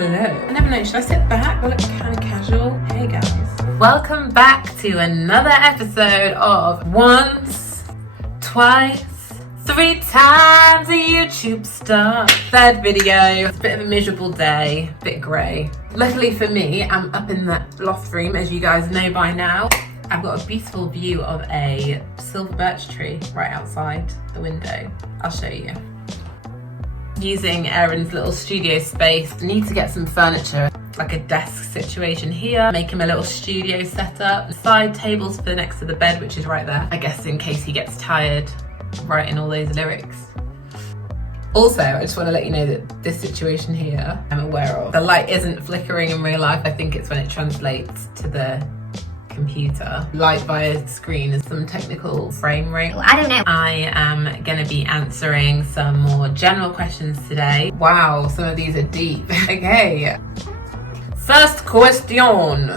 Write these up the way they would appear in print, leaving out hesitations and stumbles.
Hello. I never know, should I sit back or look kind of casual? Hey guys. Welcome back to another episode of Once, Twice, 3 times a YouTube star. Third video. It's a bit of a miserable day, a bit grey. Luckily for me, I'm up in the loft room, as you guys know by now. I've got a beautiful view of a silver birch tree right outside the window. I'll show you. Using Aaron's little studio space. Need to get some furniture, like a desk situation here. Make him a little studio setup. Side tables for next to the bed, which is right there. I guess in case he gets tired writing all those lyrics. Also, I just want to let you know that this situation here, I'm aware of. The light isn't flickering in real life. I think it's when it translates to the computer. Light via screen is some technical frame rate. I don't know. I am going to be answering some more general questions today. Wow, some of these are deep. Okay. First question.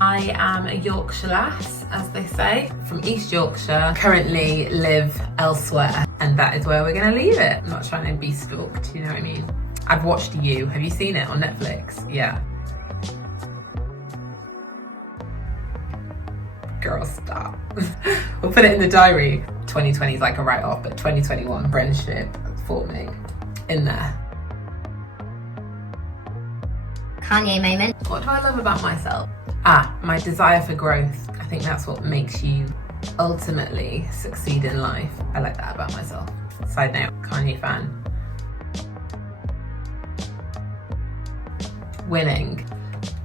I am a Yorkshire lass, as they say, from East Yorkshire. Currently live elsewhere, and that is where we're going to leave it. I'm not trying to be stalked, you know what I mean? I've watched You. Have you seen it on Netflix? Yeah. Girl, stop. We'll put it in the diary. 2020 is like a write-off, but 2021 friendship forming in there. Kanye moment. What do I love about myself? My desire for growth. I think that's what makes you ultimately succeed in life. I like that about myself. Side note, Kanye fan. Winning.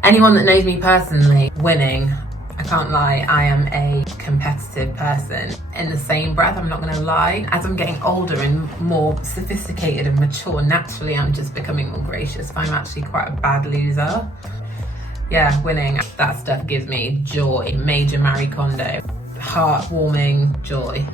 Anyone that knows me personally, winning. I can't lie, I am a competitive person. In the same breath, I'm not gonna lie, as I'm getting older and more sophisticated and mature, naturally I'm just becoming more gracious. I'm actually quite a bad loser. Yeah, winning, that stuff gives me joy. Major Marie Kondo, heartwarming joy.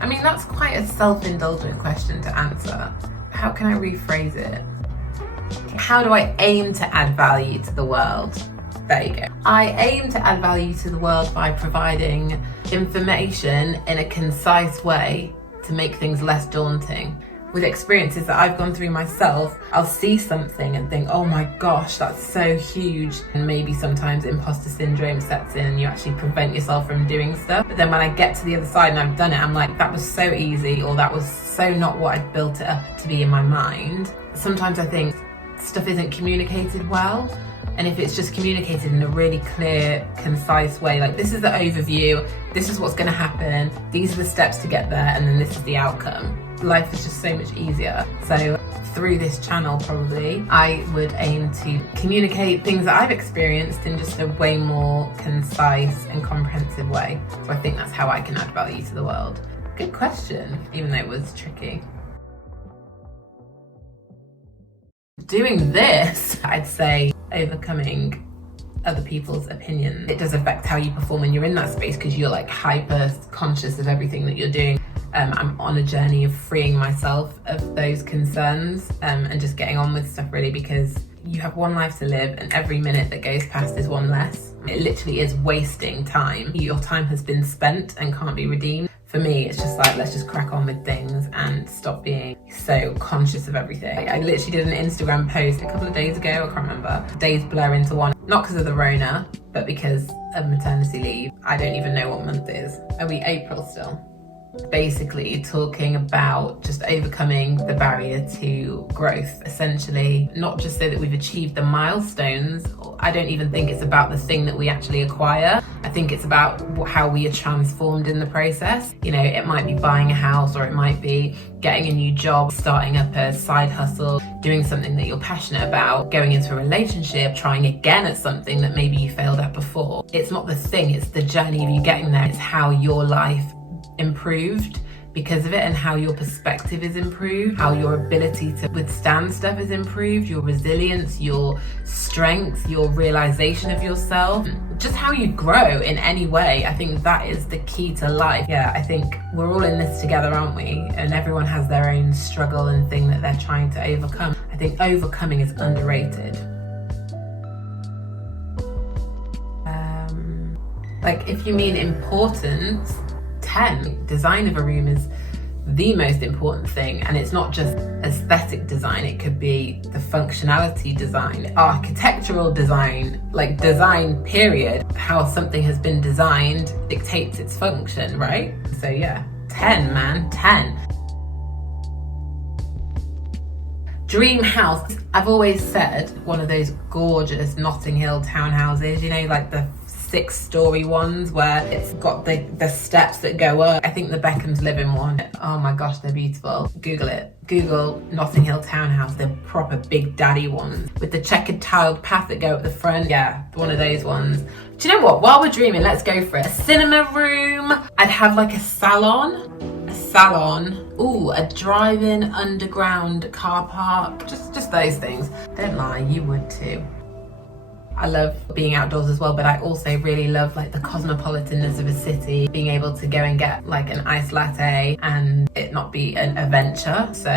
I mean, that's quite a self-indulgent question to answer. How can I rephrase it? How do I aim to add value to the world? There you go. I aim to add value to the world by providing information in a concise way to make things less daunting. With experiences that I've gone through myself, I'll see something and think, oh my gosh, that's so huge. And maybe sometimes imposter syndrome sets in and you actually prevent yourself from doing stuff. But then when I get to the other side and I've done it, I'm like, that was so easy, or that was so not what I'd built it up to be in my mind. Sometimes I think stuff isn't communicated well, and if it's just communicated in a really clear, concise way, like this is the overview, this is what's going to happen, these are the steps to get there, and then this is the outcome. Life is just so much easier. So through this channel, probably I would aim to communicate things that I've experienced in just a way more concise and comprehensive way. So I think that's how I can add value to the world. Good question, even though it was tricky. Doing this, I'd say overcoming other people's opinions. It does affect how you perform when you're in that space because you're like hyper conscious of everything that you're doing. I'm on a journey of freeing myself of those concerns and just getting on with stuff really, because you have one life to live and every minute that goes past is one less. It literally is wasting time. Your time has been spent and can't be redeemed. For me, it's just like, let's just crack on with things and stop being so conscious of everything. I literally did an Instagram post a couple of days ago, I can't remember. Days blur into one, not because of the Rona, but because of maternity leave. I don't even know what month it is. Are we April still? Basically talking about just overcoming the barrier to growth, essentially, not just so that we've achieved the milestones. I don't even think it's about the thing that we actually acquire. I think it's about how we are transformed in the process. You know, it might be buying a house, or it might be getting a new job, starting up a side hustle, doing something that you're passionate about, going into a relationship, trying again at something that maybe you failed at before. It's not the thing, it's the journey of you getting there. It's how your life improved because of it, and how your perspective is improved, how your ability to withstand stuff is improved, your resilience, your strength, your realization of yourself, just how you grow in any way. I think that is the key to life. Yeah, I think we're all in this together, aren't we? And everyone has their own struggle and thing that they're trying to overcome. I think overcoming is underrated. Like, if you mean importance, 10. Design of a room is the most important thing, and it's not just aesthetic design. It could be the functionality design, architectural design, like design period. How something has been designed dictates its function, right? So yeah, 10, man, 10. Dream house. I've always said one of those gorgeous Notting Hill townhouses, you know, like the 6-story ones where it's got the steps that go up. I think the Beckhams live in one. Oh my gosh, they're beautiful. Google it. Google Notting Hill townhouse. They're proper big daddy ones with the checkered tiled path that go up the front. Yeah, one of those ones. Do you know what? While we're dreaming, let's go for it. A cinema room. I'd have like a salon. Ooh, a drive-in underground car park. Just those things. Don't lie, you would too. I love being outdoors as well, but I also really love like the cosmopolitanness of a city, being able to go and get like an iced latte and it not be an adventure. So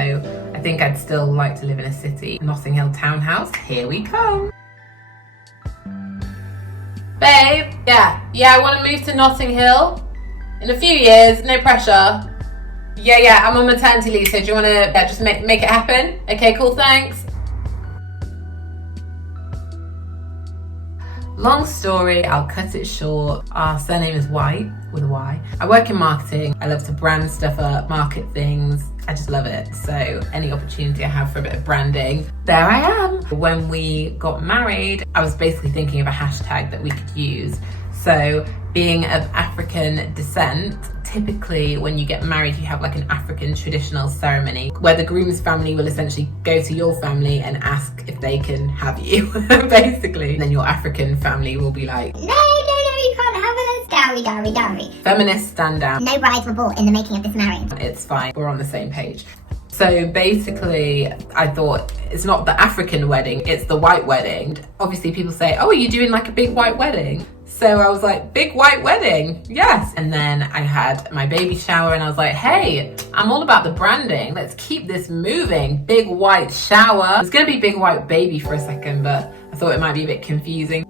I think I'd still like to live in a city. Notting Hill townhouse, here we come. Babe, yeah, I want to move to Notting Hill in a few years, no pressure. Yeah, I'm on maternity leave, so do you want to just make it happen? Okay, cool, thanks. Long story, I'll cut it short. Our surname is White, with a Y. I work in marketing. I love to brand stuff up, market things. I just love it. So any opportunity I have for a bit of branding, there I am. When we got married, I was basically thinking of a hashtag that we could use. So being of African descent, typically when you get married, you have like an African traditional ceremony where the groom's family will essentially go to your family and ask if they can have you, basically. And then your African family will be like, no, you can't have us. Dowry. Feminists stand down. No brides were bought in the making of this marriage. It's fine, we're on the same page. So basically, I thought it's not the African wedding, it's the white wedding. Obviously people say, oh, are you doing like a big white wedding? So I was like, big white wedding, yes. And then I had my baby shower and I was like, hey, I'm all about the branding. Let's keep this moving. Big white shower. It's gonna be big white baby for a second, but I thought it might be a bit confusing.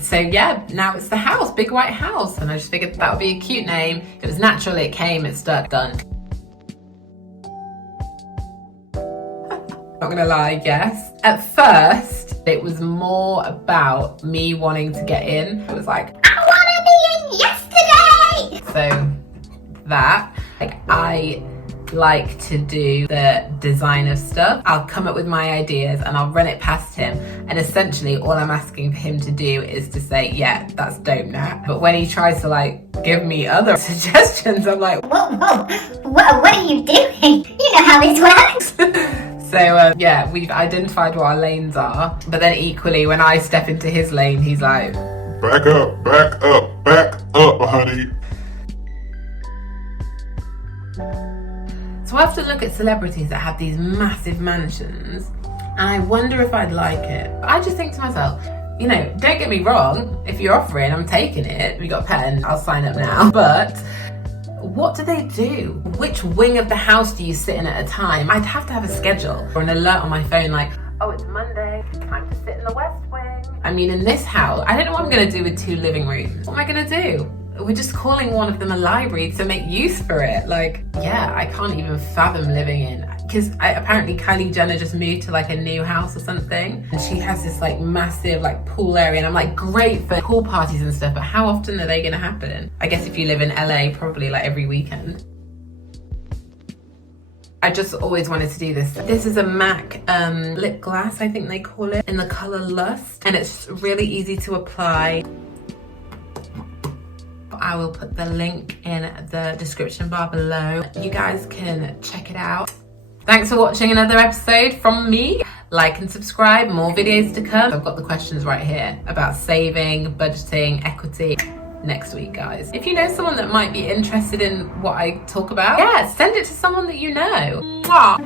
So yeah, now it's the house, big white house. And I just figured that would be a cute name. It was natural, it came, it's stuck, done. Not gonna lie, yes. At first, it was more about me wanting to get in. It was like, I wanna be in yesterday! So that, like, I like to do the design of stuff. I'll come up with my ideas and I'll run it past him. And essentially all I'm asking for him to do is to say, yeah, that's dope now. But when he tries to like give me other suggestions, I'm like, whoa, what are you doing? You know how this works. So yeah, we've identified what our lanes are, but then equally when I step into his lane, he's like, back up, honey. So I have to look at celebrities that have these massive mansions, and I wonder if I'd like it. I just think to myself, you know, don't get me wrong, if you're offering, I'm taking it. We got a pen, I'll sign up now. But what do they do? Which wing of the house do you sit in at a time? I'd have to have a schedule or an alert on my phone like, oh, it's Monday, time to sit in the West Wing. I mean, in this house, I don't know what I'm gonna do with 2 living rooms. What am I gonna do? We're just calling one of them a library to make use for it. Like, yeah, I can't even fathom living in, because apparently Kylie Jenner just moved to like a new house or something, and she has this like massive like pool area, and I'm like, great for pool parties and stuff, but how often are they gonna happen? I guess if you live in LA, probably like every weekend. I just always wanted to do this. This is a MAC lip gloss, I think they call it, in the color Lust, and it's really easy to apply. I will put the link in the description bar below. You guys can check it out. Thanks for watching another episode from me. Like and subscribe, more videos to come. I've got the questions right here about saving, budgeting, equity. Next week, guys. If you know someone that might be interested in what I talk about, yeah, send it to someone that you know. Mwah.